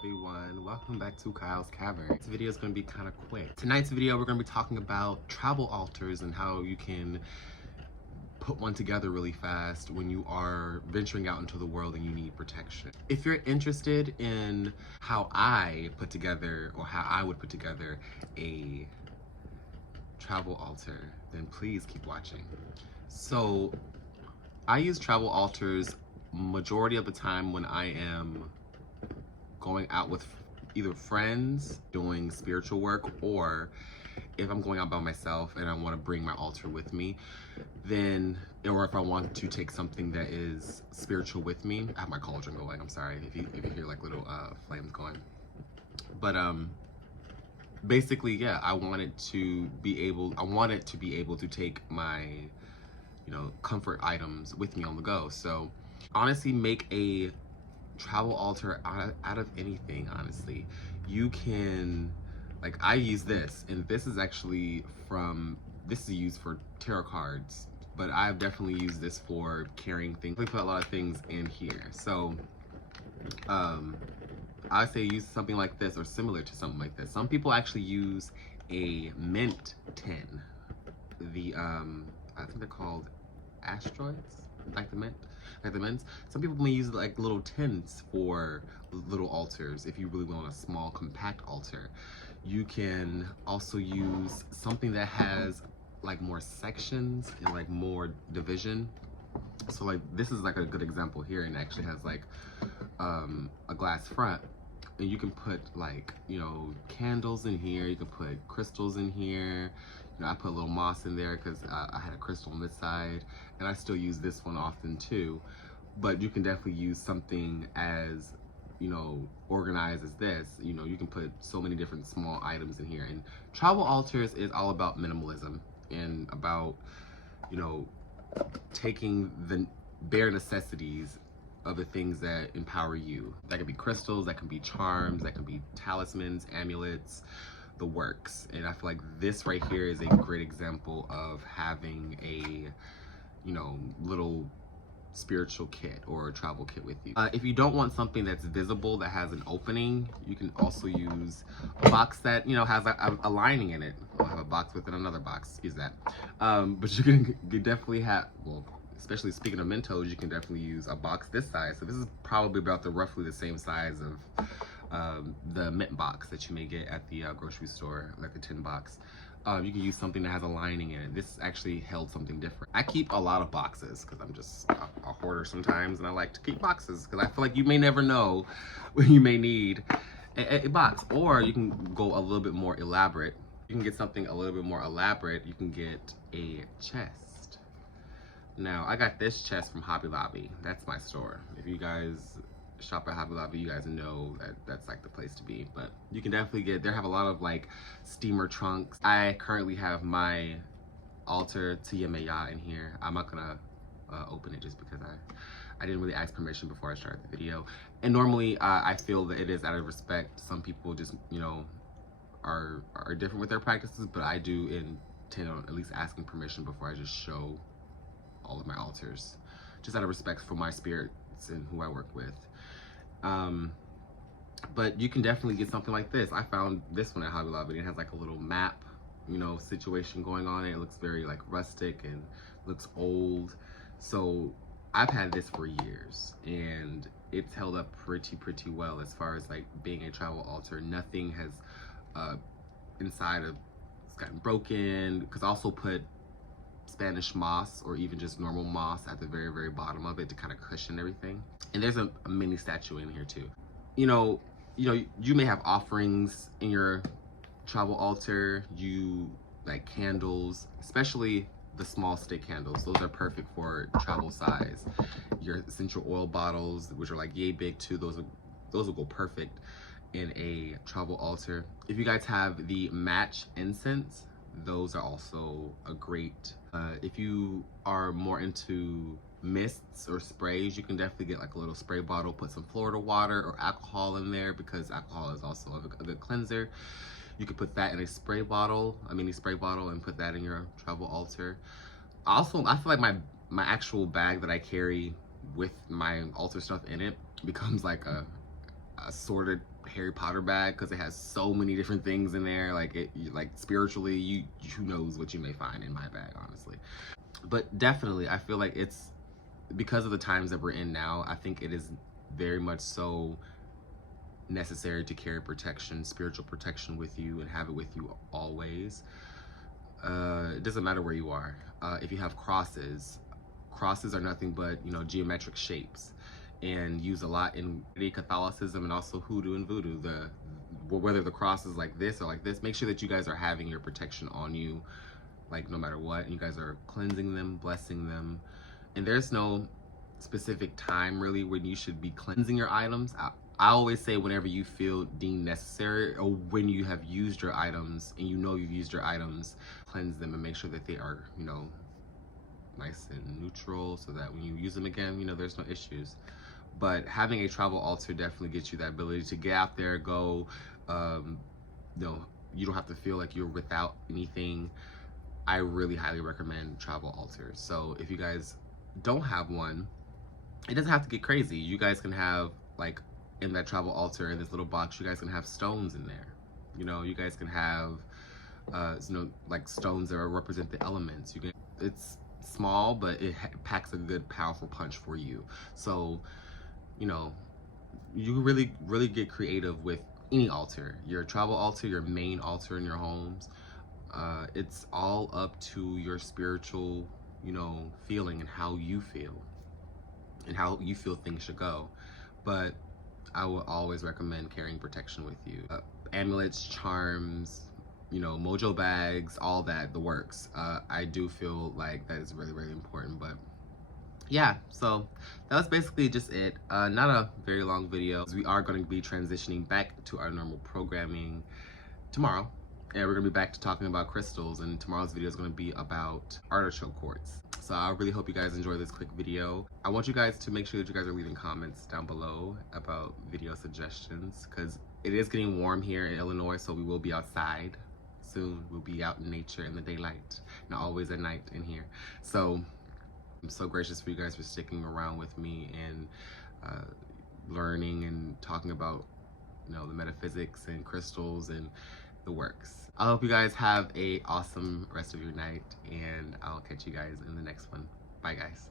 everyone, welcome back to Kyle's Cavern. This video is going to be kind of quick. Tonight's video we're going to be talking about travel altars and how you can put one together really fast when you are venturing out into the world and you need protection. If you're interested in how I put together or how I would put together a travel altar, then please keep watching. So I use travel altars majority of the time when I am going out with either friends doing spiritual work, or if I'm going out by myself and I want to bring my altar with me, then, or if I want to take something that is spiritual with me. I have my cauldron going, I'm sorry if you hear like little flames going. But basically, yeah, I wanted to be able to take my, comfort items with me on the go. So honestly, make a travel altar out of anything. Honestly, you can, like, I use this, and this is actually this is used for tarot cards, but I've definitely used this for carrying things. We put a lot of things in here. So I say use something like this or similar to something like this. Some people actually use a mint tin. I think they're called asteroids, like the mints. Some people may use like little tins for little altars. If you really want a small compact altar, you can also use something that has like more sections and like more division. So like this is like a good example here, and actually has like a glass front, and you can put like, candles in here, you can put crystals in here. I put a little moss in there because I had a crystal on this side, and I still use this one often too. But you can definitely use something as, organized as this. You can put so many different small items in here. And travel altars is all about minimalism and about, taking the bare necessities of the things that empower you. That could be crystals, that can be charms, that can be talismans, amulets, the works. And I feel like this right here is a great example of having a, little spiritual kit or a travel kit with you. If you don't want something that's visible, that has an opening, you can also use a box that, has a lining in it. I'll have a box within another box, excuse that. But you can definitely have, well, especially speaking of Mentos, you can definitely use a box this size. So this is probably about roughly the same size of the mint box that you may get at the grocery store, like the tin box. You can use something that has a lining in it. This actually held something different. I keep a lot of boxes because I'm just a hoarder sometimes, and I like to keep boxes because I feel like you may never know when you may need a box. Or you can go a little bit more elaborate. You can get something a little bit more elaborate. You can get a chest. Now, I got this chest from Hobby Lobby. That's my store. If you guys shop at Hobby Lobby, you guys know that that's like the place to be. But you can definitely they have a lot of like steamer trunks. I currently have my altar Tiameya in here. I'm not gonna open it just because I didn't really ask permission before I started the video. And normally I feel that it is out of respect. Some people just, are different with their practices, but I do intend on at least asking permission before I just show all of my altars, just out of respect for my spirits and who I work with. But you can definitely get something like this. I found this one at Hobby Lobby. It has like a little map, situation going on. It looks very like rustic and looks old. So I've had this for years, and it's held up pretty well as far as like being a travel altar. Nothing has inside of it's gotten broken, because I also put Spanish moss or even just normal moss at the very bottom of it to kind of cushion everything. And there's a mini statue in here too. You may have offerings in your travel altar. You like candles, especially the small stick candles. Those are perfect for travel size. Your essential oil bottles, which are like yay big too, those will go perfect in a travel altar. If you guys have the match incense, those are also a great, if you are more into mists or sprays, you can definitely get like a little spray bottle, put some Florida water or alcohol in there, because alcohol is also a good cleanser. You could put that in a spray bottle, a mini spray bottle, and put that in your travel altar. Also, I feel like my actual bag that I carry with my altar stuff in it becomes like a sorted Harry Potter bag because it has so many different things in there. Like spiritually, who knows what you may find in my bag, honestly. But definitely, I feel like it's because of the times that we're in now. I think it is very much so necessary to carry protection, spiritual protection with you and have it with you always. It doesn't matter where you are. If you have crosses are nothing but, you know, geometric shapes, and used a lot in Catholicism and also hoodoo and voodoo. Whether the cross is like this or like this, make sure that you guys are having your protection on you, like no matter what. And you guys are cleansing them, blessing them. And there's no specific time really when you should be cleansing your items. I always say whenever you feel deemed necessary, or when you have used your items and you know you've used your items, cleanse them and make sure that they are, you know, nice and neutral, so that when you use them again, you know, there's no issues. But having a travel altar definitely gets you that ability to get out there, go, you know, you don't have to feel like you're without anything. I really highly recommend travel altars. So if you guys don't have one, it doesn't have to get crazy. You guys can have, like, in that travel altar, in this little box, you guys can have stones in there. You know, you guys can have, you know, like stones that represent the elements. You can, it's small, but it packs a good, powerful punch for you. So, you know, you really get creative with any altar, your travel altar, your main altar in your homes. It's all up to your spiritual, you know, feeling and how you feel things should go. But I will always recommend carrying protection with you. Amulets, charms, you know, mojo bags, all that, the works. I do feel like that is really important. But yeah, so that was basically just it. Not a very long video. We are going to be transitioning back to our normal programming tomorrow, and we're going to be back to talking about crystals, and tomorrow's video is going to be about artichoke quartz. So I really hope you guys enjoy this quick video. I want you guys to make sure that you guys are leaving comments down below about video suggestions, because it is getting warm here in Illinois, so we will be outside soon. We'll be out in nature in the daylight, not always at night in here. So I'm so gracious for you guys for sticking around with me and learning and talking about, you know, the metaphysics and crystals and the works. I hope you guys have a awesome rest of your night, and I'll catch you guys in the next one. Bye, guys.